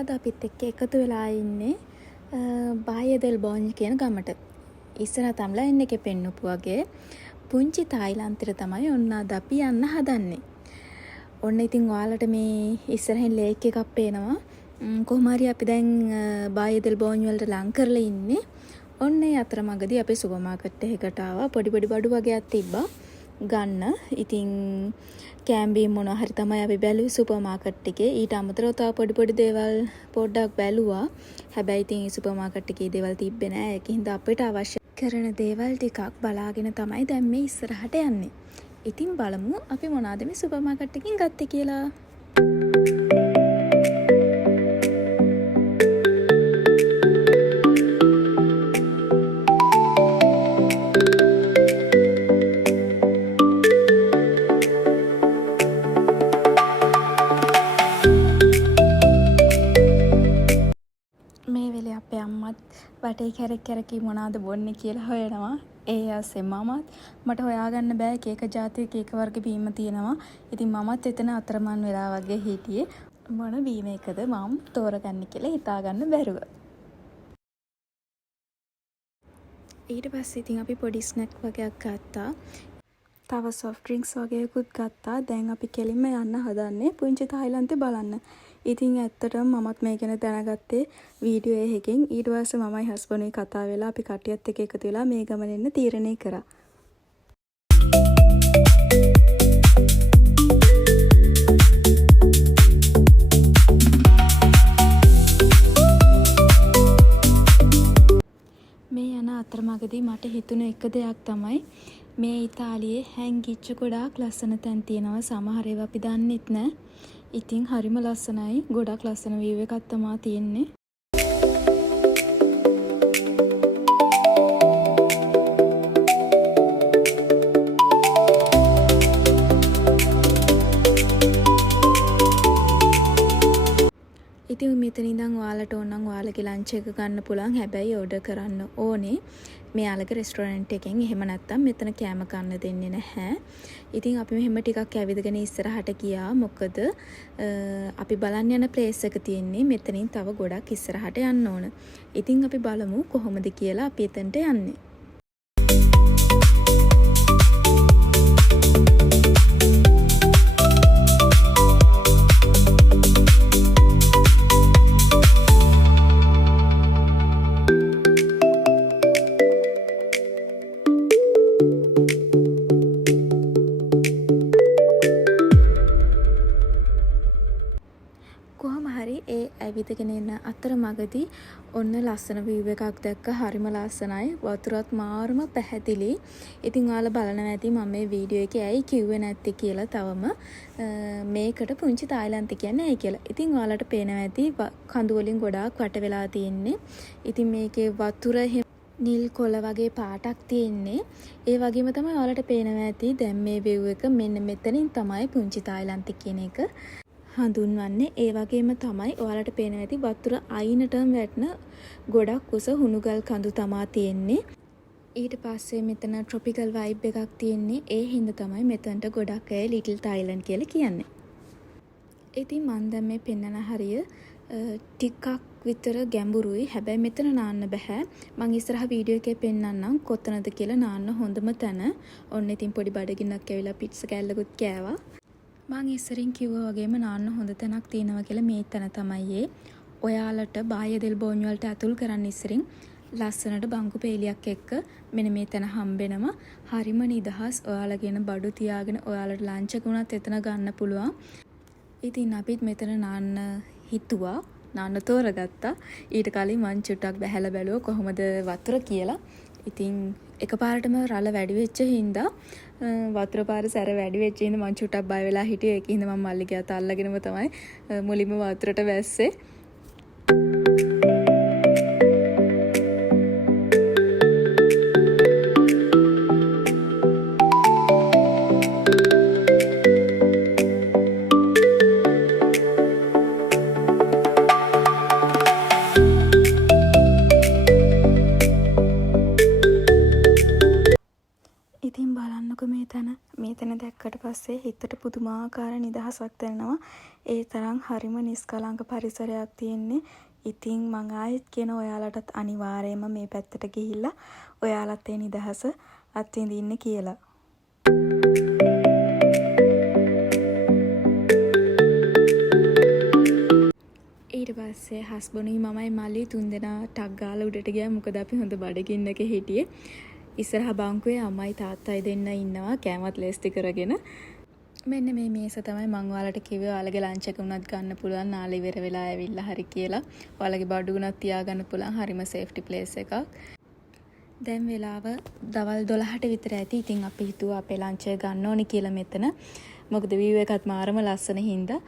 අද අපිත් එක්ක එකතු වෙලා ඉන්නේ බායදෙල් බෝන්ජ් කියන ගමට. ඉස්සරහ තමලා එන්න එකේ පෙන්නපු වගේ පුංචි තායිලන්තෙට තමයි ඔන්න අද අපි යන්න හදන්නේ. ඔන්න ඉතින් ඔයාලට මේ ඉස්සරහින් ලේක් එකක් පේනවා. කොහොම හරි අපි දැන් බායදෙල් බෝන්ජ් වලට ලං කරලා ඉන්නේ. ඔන්න ඒ අතරමඟදී අපි සුපර් මාකට් එකකට ආවා. පොඩි බඩු වගේක් තිබ්බා ගන්න. ඉතින් කෑම්බීම් මොනවා හරි තමයි අපි බැලුවේ සුපර් මාකට් එකේ. ඊට අමතරව තව පොඩි දේවල් පොඩ්ඩක් බැලුවා. හැබැයි ඉතින් මේ සුපර් මාකට් එකේ දේවල් තිබ්බේ නෑ. ඒකින්ද අපිට අවශ්‍ය කරන දේවල් ටිකක් බලාගෙන තමයි දැන් මේ ඉස්සරහට යන්නේ. ඉතින් බලමු අපි මොනවද මේ සුපර් මාකට් එකකින් ගත්තේ කියලා. වටේ කැරකි මොනවද බොන්නේ කියලා හොයනවා. ඒ ආසේ මමත් මට හොයාගන්න බෑ එක ජාතියක එක වර්ග බීම තියෙනවා. ඉතින් මමත් එතන අතරමං වෙලා වගේ හිටියේ. මොන බීම එකද මම තෝරගන්න කියලා හිතාගන්න බැරුව. ඊට පස්සේ ඉතින් අපි පොඩි ස්නැක් වගේක් ගත්තා. තව සොෆ්ට් ඩ්‍රින්ක්ස් වගේකුත් ගත්තා. දැන් අපි කෙලින්ම යන්න හදන්නේ පුංචි තායිලන්තේ බලන්න. ඉතින් ඇත්තටම මමත් මේ ගැන දැනගත්තේ වීඩියෝ එකකින්. ඊට පස්සේ මමයි හස්බන්ඩ්යි කතා වෙලා අපි කට්ටියත් එක්ක එකතු වෙලා මේ ගමන එන්න තීරණය කරා. මේ යන අතරමඟදී මට හිතුණ එක දෙයක් තමයි මේ ඉතාලියේ හැංගිච්ච ගොඩාක් ලස්සන තැන් තියෙනවා. සමහර ඒවා අපි දන්නෙත් නෑ. ඉතින් හරිම ලස්සනයි. ගොඩක් ලස්සන view එකක් තමයි තියෙන්නේ. ඉතින් මෙතන ඉඳන් ඔයාලට ඕන නම් ඔයාලගේ ලන්ච් එක ගන්න පුළුවන්. හැබැයි ඕඩර් කරන්න ඕනේ මෙයාලගේ රෙස්ටොරන්ට් එකෙන්. එහෙම නැත්නම් මෙතන කෑම ගන්න දෙන්නේ නැහැ. ඉතින් අපි මෙහෙම ටිකක් ඇවිදගෙන ඉස්සරහට ගියා. මොකද අපි බලන්න යන ප්ලේස් එක තියෙන්නේ මෙතනින් තව ගොඩක් ඉස්සරහට යන්න ඕන. ඉතින් අපි බලමු කොහොමද කියලා අපි එතනට යන්නේ. ඇවිදගෙන එන අතරමඟදී ඔන්න ලස්සන view එකක් දැක්ක. හරිම ලස්සනයි. වතුරත් මාරම පැහැදිලි. ඉතින් ඔයාලා බලනවා ඇති මම මේ වීඩියෝ එකේ ඇයි කිව්වේ නැත්තේ කියලා. තවම මේකට පුංචි තායිලන්තය කියන්නේ ඇයි කියලා. ඉතින් ඔයාලට පේනවා ඇති කඳු වලින් ගොඩාක් වට වෙලා තියෙන්නේ. ඉතින් මේකේ වතුර නිල් කොළ වගේ පාටක් තියෙන්නේ. ඒ වගේම තමයි ඔයාලට පේනවා ඇති දැන් මේ view එක මෙන්න මෙතනින් තමයි පුංචි තායිලන්තය කියන එක හඳුන්වන්නේ. ඒ වගේම තමයි ඔයාලට පේනවා ඇති වතුර අයිනටම වැටෙන ගොඩක් උස හුණුගල් කඳු තමා තියෙන්නේ. ඊට පස්සේ මෙතන ට්‍රොපිකල් වයිබ් එකක් තියෙන්නේ. ඒ හින්දා තමයි මෙතනට ගොඩක් අය ලිටල් තායිලන්ඩ් කියලා කියන්නේ. ඉතින් මම දැන් මේ පෙන්නන හරිය ටිකක් විතර ගැඹුරුයි. හැබැයි මෙතන නාන්න බෑ. මම ඉස්සරහ වීඩියෝ එකේ පෙන්නන්නම් කොතනද කියලා නාන්න හොඳම තැන. ඔන්න ඉතින් පොඩි බඩගින්නක් ඇවිල්ලා පිට්සා කෑල්ලකුත් කෑවා. මං ඉස්සරින් කිව්වා වගේම නාන්න හොඳ තැනක් තියෙනවා කියලා. මේ තැන තමයි ඔයාලට බායදෙල් බෝන්ජ් වලට ඇතුල් කරන්න ඉස්සරින් ලස්සනට බංකු පේලියක් එක්ක මෙන්න මේ තැන හම්බෙනවා. හරිම නිදහස්. ඔයාලගෙන බඩු තියාගෙන ඔයාලට ලන්ච් එක උනත් එතන ගන්න පුළුවන්. ඉතින් අපිත් මෙතන නාන්න හිතුවා. නාන්න තෝරගත්තා. ඊට කලින් මං චුට්ටක් බහැලා බැලුවා කොහොමද වතුර කියලා. ඉතින් එකපාරටම රළ වැඩි වෙච්ච හින්දා වතුර පාර සැර වැඩි වෙච්ච හින්දා මං චුට්ටක් බය වෙලා හිටියේ. ඒක හින්දා මම මල්ලිගේ අත අල්ලගෙනම තමයි මුලින්ම වතුරට වැස්සේ. ඉතින් බලන්නකො මේ තැන දැක්කට පස්සේ හිතට පුදුමාකාර නිදහසක් දැනෙනවා. ඒ තරම් හරිම නිස්කලංක පරිසරයක් තියෙන්නේ. ඉතින් මං ආයෙත් කියන ඔයාලටත් අනිවාර්යයෙන්ම මේ පැත්තට ගිහිල්ලා ඔයාලත් ඒ නිදහස අත්විඳින්න කියලා. ඊට පස්සේ හස්බන්ඩුයි මමයි මල්ලි තුන්දෙනා ටක් ගාලා උඩට ගියා. මොකද අපි හොඳ බඩගින්නක හිටියේ. ඉස්සරහා බංකුවේ අම්මයි තාත්තයි දෙන්න ඉන්නවා කෑමත් ලේස්ති කරගෙන. මෙන්න මේ මේස තමයි මං ඔයාලට කිව්වේ ඔයාලගේ ලන්ච් එක උනත් ගන්න පුළුවන් නාල ඉවර වෙලා ඇවිල්ලා හරි කියලා. ඔයාලගේ බඩු උනත් තියාගන්න පුළුවන් හරිම සේෆ්ටි ප්ලේස් එකක්. දැන් වෙලාව දවල් 12ට විතර ඇති. ඉතින් අපි හිතුවා අපේ ලන්ච් එක ගන්න ඕනි කියලා මෙතන. මොකද වීව් එකත් මාරම ලස්සන හින්දා.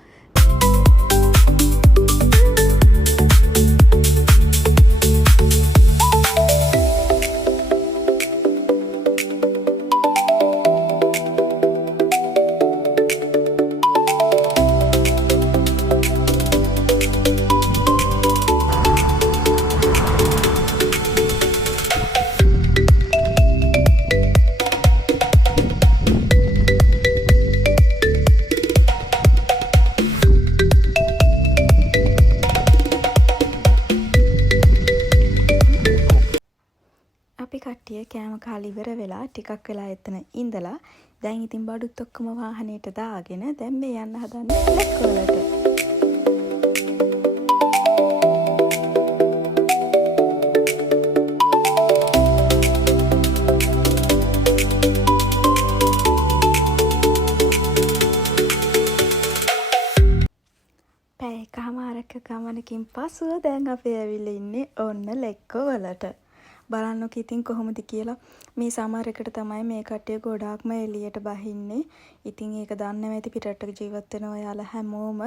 කට්ටිය කෑම කාලා ඉවර වෙලා ටිකක් වෙලා එතන ඉඳලා දැන් ඉතින් බඩුත් ඔක්කොම වාහනේට දාගෙන දැන් මේ යන්න හදන්නේ ලැක්කවලට. පැය එකමාරක ගමනකින් පසුව දැන් අපි ඇවිල්ලා ඉන්නේ ඔන්න ලැක්කවලට. බලන්නක ඉතින් කොහොමද කියලා. මේ සමහර එකට තමයි මේ කට්ටිය ගොඩාක්ම එළියට බහින්නේ. ඉතින් ඒක දන්නව ඇති පිටරටක ජීවත් වෙන ඔයාලා හැමෝම.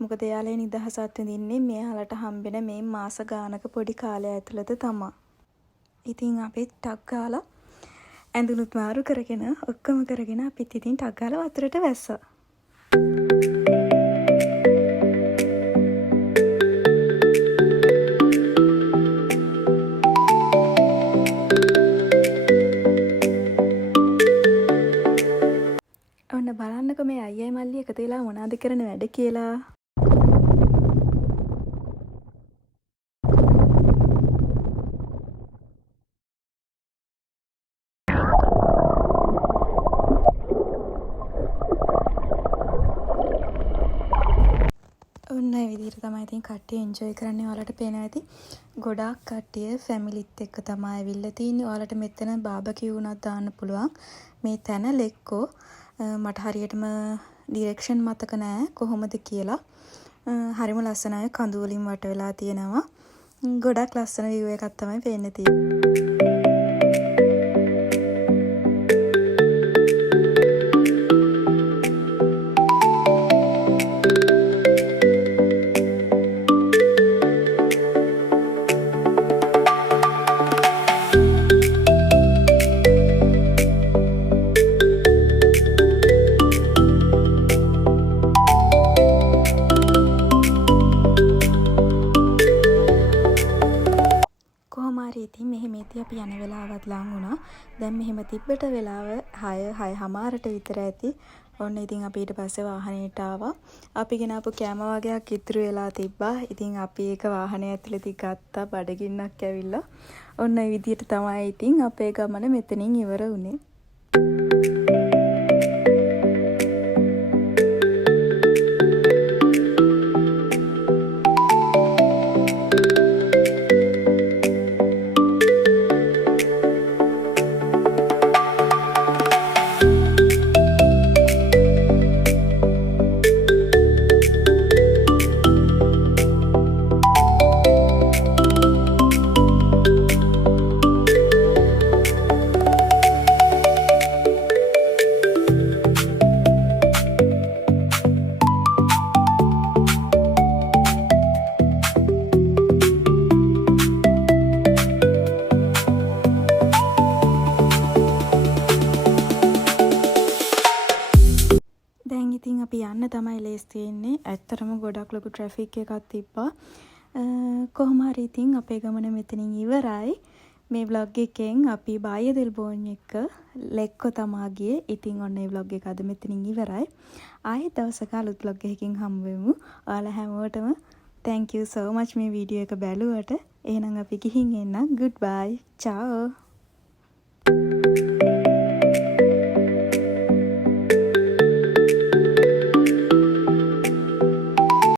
මොකද එයාලා නිදහස අත්විඳින්නේ මෙයාලට හම්බෙන මේ මාස ගානක පොඩි කාලය ඇතුළත තමයි. ඉතින් අපි ටක් ගාලා ඇඳුනුත් මාරු කරගෙන ඔක්කොම කරගෙන අපිත් ඉතින් ටක් ගාලා වතුරට වැස්සා. බලන්නක මේ අයියයි මල්ලි එකතු වෙලා මොනවද කරන වැඩ කියලා. ඔන්න ඒ විදිහට තමයි ඉතින් කට්ටිය එන්ජොයි කරන්නේ. ඔයාලට පේනවා ඇති ගොඩාක් කට්ටිය ෆැමිලිත් එක්ක තමයි ඇවිල්ලා තින්නේ. ඔයාලට මෙතන බාබකියු උනත් දාන්න පුළුවන්. මේ තැන ලෙක්කෝ මට හරියටම ඩිරෙක්ෂන් මතක නෑ කොහොමද කියලා. හරිම ලස්සනයි කඳු වලින් වට වෙලා තියෙනවා. ගොඩක් ලස්සන view එකක් තමයි පේන්න තියෙන්නේ. ඉතින් මෙහෙම අපි යන වෙලාවත් ලං වුණා. දැන් මෙහෙම තිබ්බට වෙලාව 6:00ට විතර ඇති. ඔන්න ඉතින් අපි ඊට පස්සේ වාහනේට ආවා. අපි ගෙනාපු කෑම වගේක් ඉතුරු වෙලා තිබ්බා. ඉතින් අපි ඒක වාහනේ ඇතුළේදී ගත්තා බඩගින්නක් ඇවිල්ලා. ඔන්න ඒ විදිහට තමයි ඉතින් අපේ ගමන මෙතනින් ඉවර වුණේ. අපි යන්න තමයි ලේස් තියෙන්නේ. ඇත්තටම ගොඩක් ලොකු ට්‍රැෆික් එකක් තිබ්බා. කොහොම හරි ඉතින් අපේ ගමන මෙතනින් ඉවරයි. මේ vlog එකෙන් අපි බාය දෙල්බෝන් එක්ක ලෙක්කො තමා ගියේ. ඉතින් ඔන්න මේ vlog එක අද මෙතනින් ඉවරයි. ආයෙත් දවසක අලුත් vlog එකකින් හමු වෙමු. ඔයාලා හැමෝටම thank you so much මේ වීඩියෝ එක බැලුවට. එහෙනම් අපි ගිහින් එන්න. goodbye. ciao.